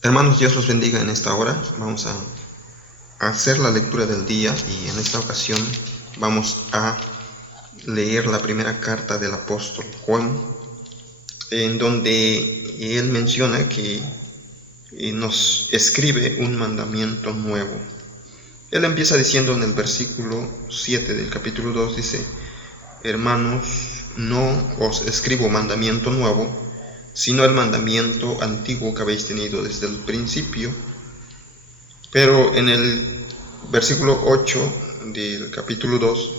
Hermanos, Dios los bendiga en esta hora. Vamos a hacer la lectura del día y en esta ocasión vamos a leer la primera carta del apóstol Juan, en donde él menciona que nos escribe un mandamiento nuevo. Él empieza diciendo en el versículo 7 del capítulo 2, dice: Hermanos, no os escribo mandamiento nuevo, sino el mandamiento antiguo que habéis tenido desde el principio. Pero en el versículo 8 del capítulo 2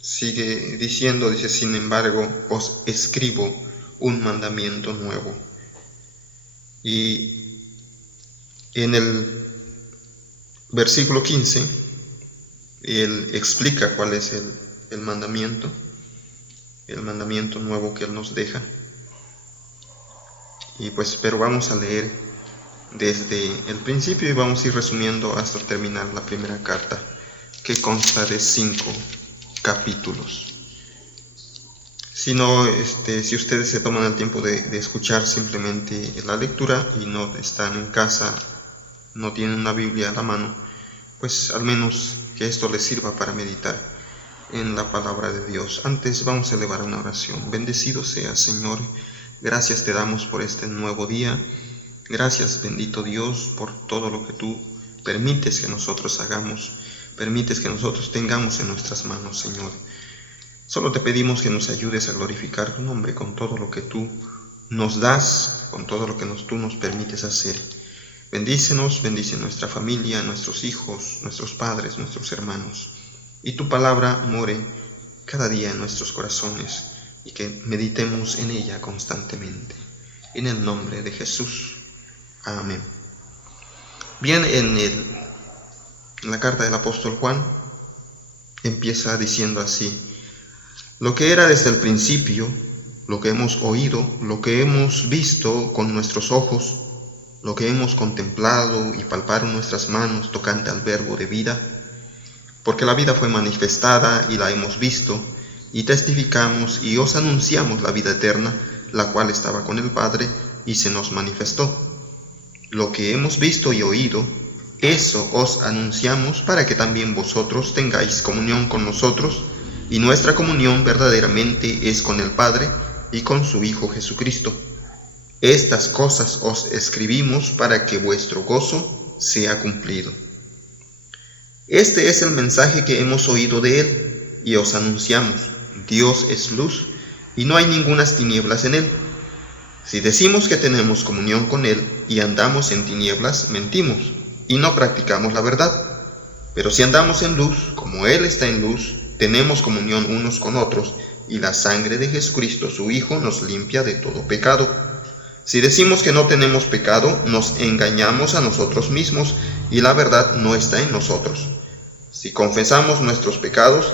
sigue diciendo, dice: sin embargo, os escribo un mandamiento nuevo. Y en el versículo 15, él explica cuál es el mandamiento nuevo que él nos deja. Y pues, pero vamos a leer desde el principio y vamos a ir resumiendo hasta terminar la primera carta, que consta de 5 capítulos. Si ustedes se toman el tiempo de escuchar simplemente la lectura y no están en casa, no tienen una Biblia a la mano, pues al menos que esto les sirva para meditar en la palabra de Dios. Antes vamos a elevar una oración. Bendecido sea, Señor, gracias te damos por este nuevo día. Gracias, bendito Dios, por todo lo que tú permites que nosotros hagamos, permites que nosotros tengamos en nuestras manos, Señor. Solo te pedimos que nos ayudes a glorificar tu nombre con todo lo que tú nos das, con todo lo que tú nos permites hacer. Bendícenos, bendice nuestra familia, nuestros hijos, nuestros padres, nuestros hermanos. Y tu palabra more cada día en nuestros corazones y que meditemos en ella constantemente. En el nombre de Jesús. Amén. Bien, en la carta del apóstol Juan empieza diciendo así: lo que era desde el principio, lo que hemos oído, lo que hemos visto con nuestros ojos, lo que hemos contemplado y palparon nuestras manos tocante al verbo de vida, porque la vida fue manifestada y la hemos visto, y testificamos y os anunciamos la vida eterna, la cual estaba con el Padre y se nos manifestó. Lo que hemos visto y oído, eso os anunciamos para que también vosotros tengáis comunión con nosotros, y nuestra comunión verdaderamente es con el Padre y con su Hijo Jesucristo. Estas cosas os escribimos para que vuestro gozo sea cumplido. Este es el mensaje que hemos oído de él y os anunciamos: Dios es luz y no hay ningunas tinieblas en él. Si decimos que tenemos comunión con él y andamos en tinieblas, mentimos y no practicamos la verdad. Pero si andamos en luz, como él está en luz, tenemos comunión unos con otros, y la sangre de Jesucristo, su Hijo, nos limpia de todo pecado. Si decimos que no tenemos pecado, nos engañamos a nosotros mismos, y la verdad no está en nosotros. Si confesamos nuestros pecados,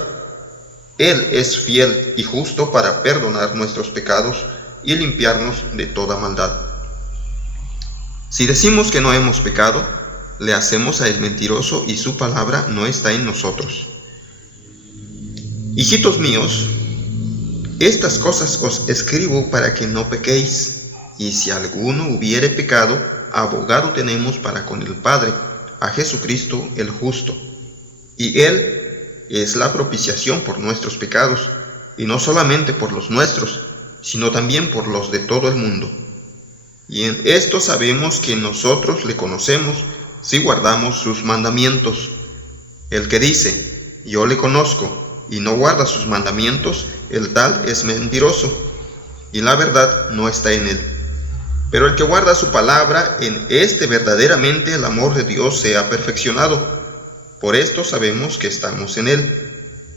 Él es fiel y justo para perdonar nuestros pecados y limpiarnos de toda maldad. Si decimos que no hemos pecado, le hacemos a Él mentiroso y su palabra no está en nosotros. Hijitos míos, estas cosas os escribo para que no pequéis, y si alguno hubiere pecado, abogado tenemos para con el Padre, a Jesucristo el justo. Y Él es la propiciación por nuestros pecados, y no solamente por los nuestros, sino también por los de todo el mundo. Y en esto sabemos que nosotros le conocemos si guardamos sus mandamientos. El que dice: yo le conozco, y no guarda sus mandamientos, el tal es mentiroso, y la verdad no está en él. Pero el que guarda su palabra, en este verdaderamente el amor de Dios se ha perfeccionado. Por esto sabemos que estamos en él.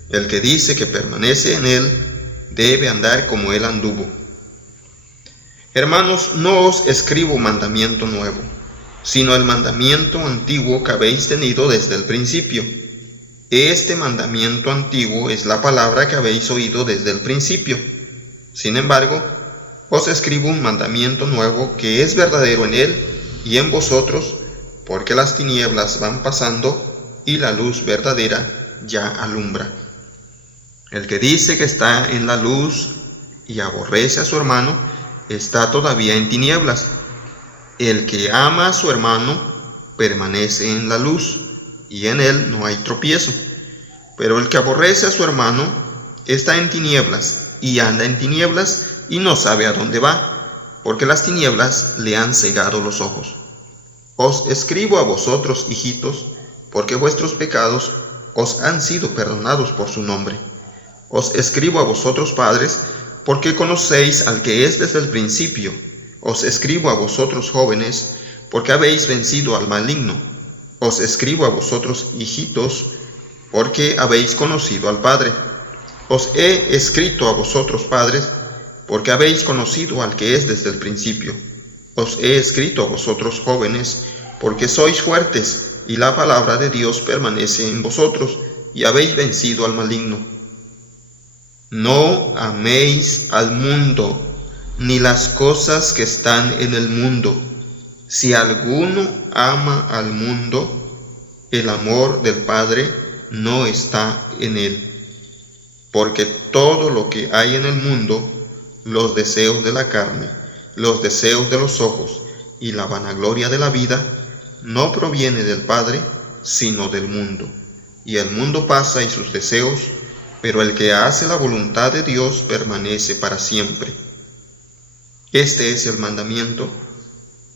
El que dice que permanece en él, debe andar como él anduvo. Hermanos, no os escribo mandamiento nuevo, sino el mandamiento antiguo que habéis tenido desde el principio. Este mandamiento antiguo es la palabra que habéis oído desde el principio. Sin embargo, os escribo un mandamiento nuevo que es verdadero en él y en vosotros, porque las tinieblas van pasando y la luz verdadera ya alumbra. El que dice que está en la luz y aborrece a su hermano, está todavía en tinieblas. El que ama a su hermano permanece en la luz, y en él no hay tropiezo. Pero el que aborrece a su hermano está en tinieblas, y anda en tinieblas, y no sabe a dónde va, porque las tinieblas le han cegado los ojos. Os escribo a vosotros, hijitos, porque vuestros pecados os han sido perdonados por su nombre. Os escribo a vosotros, padres, porque conocéis al que es desde el principio. Os escribo a vosotros, jóvenes, porque habéis vencido al maligno. Os escribo a vosotros, hijitos, porque habéis conocido al Padre. Os he escrito a vosotros, padres, porque habéis conocido al que es desde el principio. Os he escrito a vosotros, jóvenes, porque sois fuertes, y la palabra de Dios permanece en vosotros, y habéis vencido al maligno. No améis al mundo, ni las cosas que están en el mundo. Si alguno ama al mundo, el amor del Padre no está en él. Porque todo lo que hay en el mundo, los deseos de la carne, los deseos de los ojos y la vanagloria de la vida, no proviene del Padre, sino del mundo. Y el mundo pasa y sus deseos, pero el que hace la voluntad de Dios permanece para siempre. Este es el mandamiento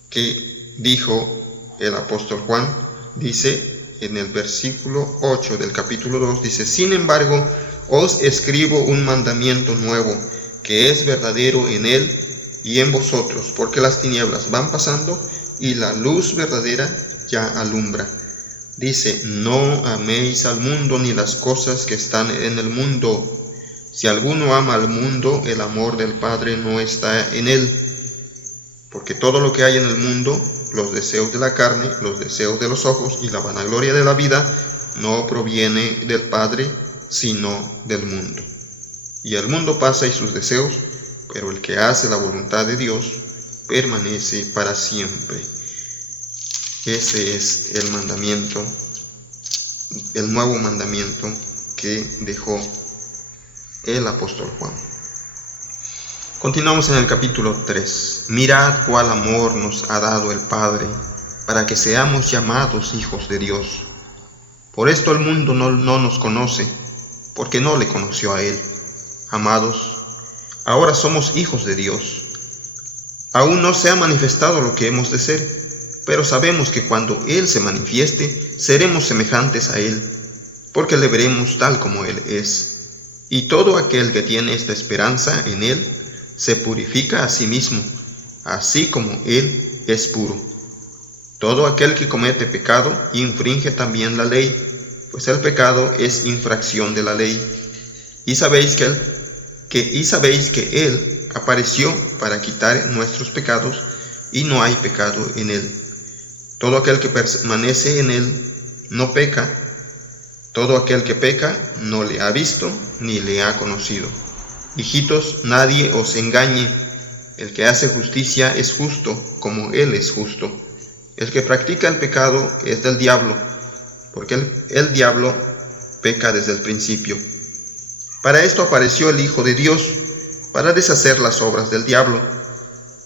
que dijo el apóstol Juan. Dice en el versículo 8 del capítulo 2, dice: sin embargo, os escribo un mandamiento nuevo, que es verdadero en él y en vosotros, porque las tinieblas van pasando y la luz verdadera ya alumbra. Dice: no améis al mundo ni las cosas que están en el mundo. Si alguno ama al mundo, el amor del Padre no está en él. Porque todo lo que hay en el mundo, los deseos de la carne, los deseos de los ojos y la vanagloria de la vida, no proviene del Padre, sino del mundo. Y el mundo pasa y sus deseos, pero el que hace la voluntad de Dios permanece para siempre. Ese es el mandamiento, el nuevo mandamiento que dejó el apóstol Juan. Continuamos en el capítulo 3. Mirad cuál amor nos ha dado el Padre, para que seamos llamados hijos de Dios. Por esto el mundo no nos conoce, porque no le conoció a Él. Amados, ahora somos hijos de Dios. Aún no se ha manifestado lo que hemos de ser, pero sabemos que cuando Él se manifieste, seremos semejantes a Él, porque le veremos tal como Él es. Y todo aquel que tiene esta esperanza en Él, se purifica a sí mismo, así como Él es puro. Todo aquel que comete pecado infringe también la ley, pues el pecado es infracción de la ley. Y sabéis que Él apareció para quitar nuestros pecados, y no hay pecado en Él. Todo aquel que permanece en Él no peca. Todo aquel que peca no le ha visto ni le ha conocido. Hijitos, nadie os engañe. El que hace justicia es justo, como Él es justo. El que practica el pecado es del diablo, porque el diablo peca desde el principio. Para esto apareció el Hijo de Dios, para deshacer las obras del diablo.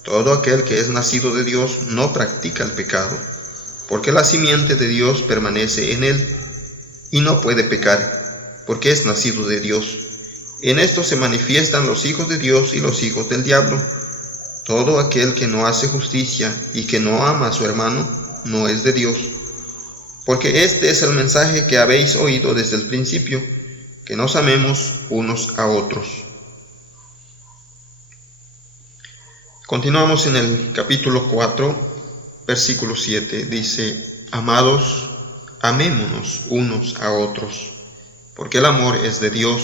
Todo aquel que es nacido de Dios no practica el pecado, porque la simiente de Dios permanece en él, y no puede pecar, porque es nacido de Dios. En esto se manifiestan los hijos de Dios y los hijos del diablo. Todo aquel que no hace justicia y que no ama a su hermano, no es de Dios. Porque este es el mensaje que habéis oído desde el principio, que nos amemos unos a otros. Continuamos en el capítulo 4, versículo 7. Dice: amados, amémonos unos a otros, porque el amor es de Dios.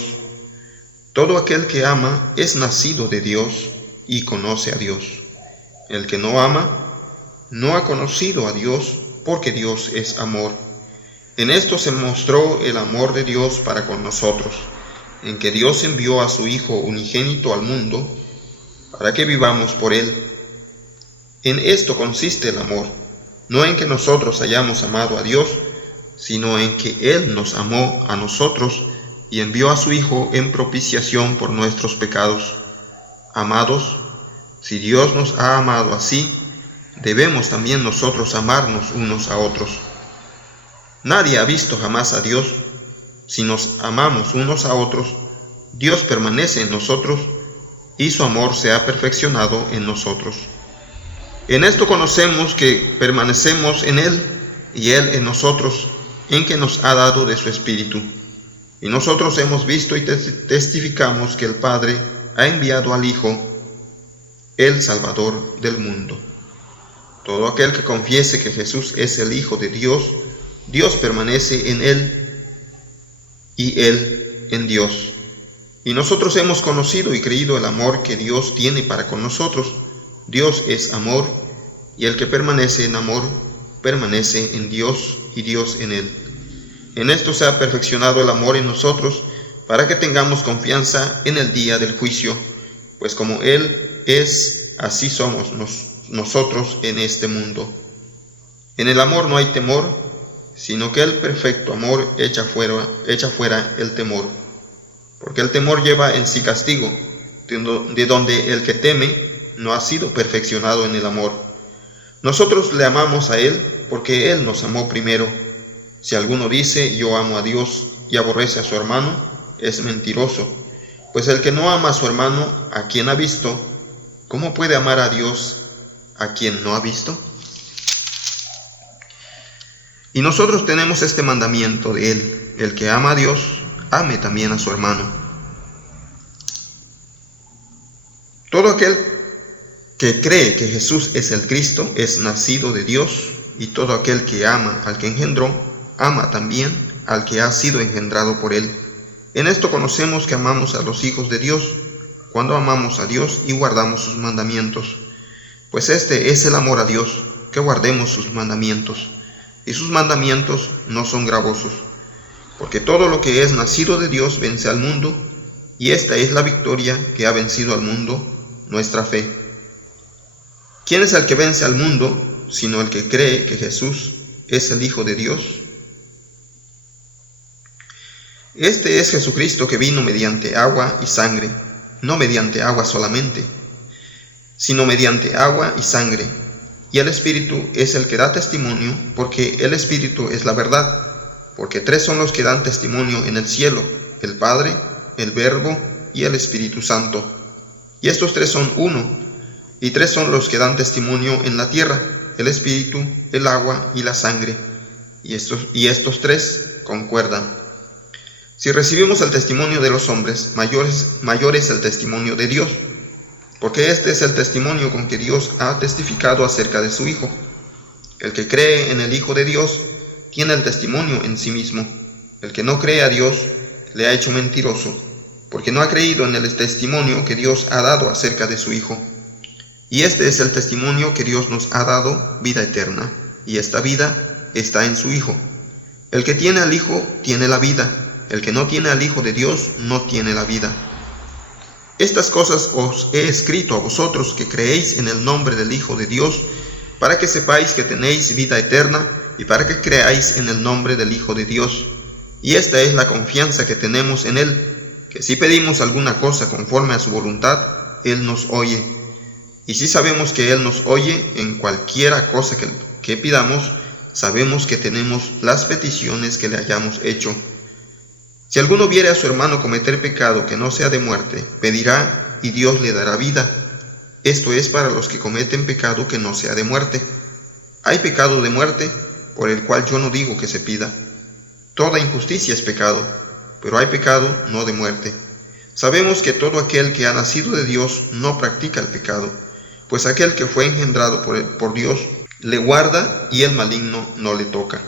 Todo aquel que ama es nacido de Dios y conoce a Dios. El que no ama no ha conocido a Dios, porque Dios es amor. En esto se mostró el amor de Dios para con nosotros, en que Dios envió a su Hijo unigénito al mundo, para que vivamos por Él. En esto consiste el amor, no en que nosotros hayamos amado a Dios, sino en que Él nos amó a nosotros y envió a su Hijo en propiciación por nuestros pecados. Amados, si Dios nos ha amado así, debemos también nosotros amarnos unos a otros. Nadie ha visto jamás a Dios. Si nos amamos unos a otros, Dios permanece en nosotros y su amor se ha perfeccionado en nosotros. En esto conocemos que permanecemos en Él y Él en nosotros, en que nos ha dado de su Espíritu. Y nosotros hemos visto y testificamos que el Padre ha enviado al Hijo, el Salvador del mundo. Todo aquel que confiese que Jesús es el Hijo de Dios, Dios permanece en Él y Él en Dios. Y nosotros hemos conocido y creído el amor que Dios tiene para con nosotros. Dios es amor, y el que permanece en amor, permanece en Dios y Dios en él. En esto se ha perfeccionado el amor en nosotros, para que tengamos confianza en el día del juicio, pues como Él es, así somos nosotros en este mundo. En el amor no hay temor, sino que el perfecto amor echa fuera el temor, porque el temor lleva en sí castigo, de donde el que teme no ha sido perfeccionado en el amor. Nosotros le amamos a Él, porque Él nos amó primero. Si alguno dice, yo amo a Dios, y aborrece a su hermano, es mentiroso. Pues el que no ama a su hermano, a quien ha visto, ¿cómo puede amar a Dios, a quien no ha visto? Y nosotros tenemos este mandamiento de Él: el que ama a Dios, ame también a su hermano. Todo aquel que cree que Jesús es el Cristo es nacido de Dios, y todo aquel que ama al que engendró, ama también al que ha sido engendrado por Él. En esto conocemos que amamos a los hijos de Dios, cuando amamos a Dios y guardamos sus mandamientos. Pues este es el amor a Dios, que guardemos sus mandamientos, y sus mandamientos no son gravosos. Porque todo lo que es nacido de Dios vence al mundo, y esta es la victoria que ha vencido al mundo, nuestra fe. ¿Quién es el que vence al mundo, sino el que cree que Jesús es el Hijo de Dios? Este es Jesucristo, que vino mediante agua y sangre, no mediante agua solamente, sino mediante agua y sangre. Y el Espíritu es el que da testimonio, porque el Espíritu es la verdad. Porque tres son los que dan testimonio en el cielo: el Padre, el Verbo y el Espíritu Santo. Y estos tres son uno, y tres son los que dan testimonio en la tierra: el Espíritu, el agua y la sangre. Y estos tres concuerdan. Si recibimos el testimonio de los hombres, mayor es el testimonio de Dios, porque este es el testimonio con que Dios ha testificado acerca de su Hijo. El que cree en el Hijo de Dios tiene el testimonio en sí mismo. El que no cree a Dios le ha hecho mentiroso, porque no ha creído en el testimonio que Dios ha dado acerca de su Hijo. Y este es el testimonio que Dios nos ha dado: vida eterna, y esta vida está en su Hijo. El que tiene al Hijo tiene la vida. El que no tiene al Hijo de Dios no tiene la vida. Estas cosas os he escrito a vosotros que creéis en el nombre del Hijo de Dios, para que sepáis que tenéis vida eterna, y para que creáis en el nombre del Hijo de Dios. Y esta es la confianza que tenemos en Él, que si pedimos alguna cosa conforme a su voluntad, Él nos oye. Y si sabemos que Él nos oye en cualquiera cosa que pidamos, sabemos que tenemos las peticiones que le hayamos hecho. Si alguno viere a su hermano cometer pecado que no sea de muerte, pedirá y Dios le dará vida. Esto es para los que cometen pecado que no sea de muerte. Hay pecado de muerte, por el cual yo no digo que se pida. Toda injusticia es pecado, pero hay pecado no de muerte. Sabemos que todo aquel que ha nacido de Dios no practica el pecado, pues aquel que fue engendrado por Dios le guarda, y el maligno no le toca.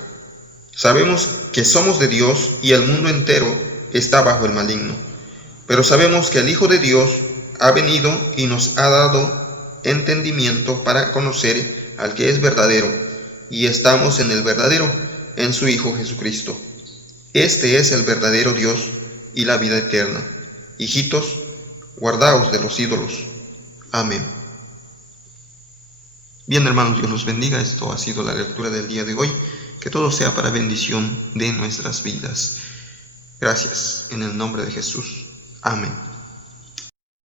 Sabemos que somos de Dios, y el mundo entero está bajo el maligno. Pero sabemos que el Hijo de Dios ha venido y nos ha dado entendimiento para conocer al que es verdadero, y estamos en el verdadero, en su Hijo Jesucristo. Este es el verdadero Dios y la vida eterna. Hijitos, guardaos de los ídolos. Amén. Bien, hermanos, Dios los bendiga. Esto ha sido la lectura del día de hoy. Que todo sea para bendición de nuestras vidas. Gracias, en el nombre de Jesús. Amén.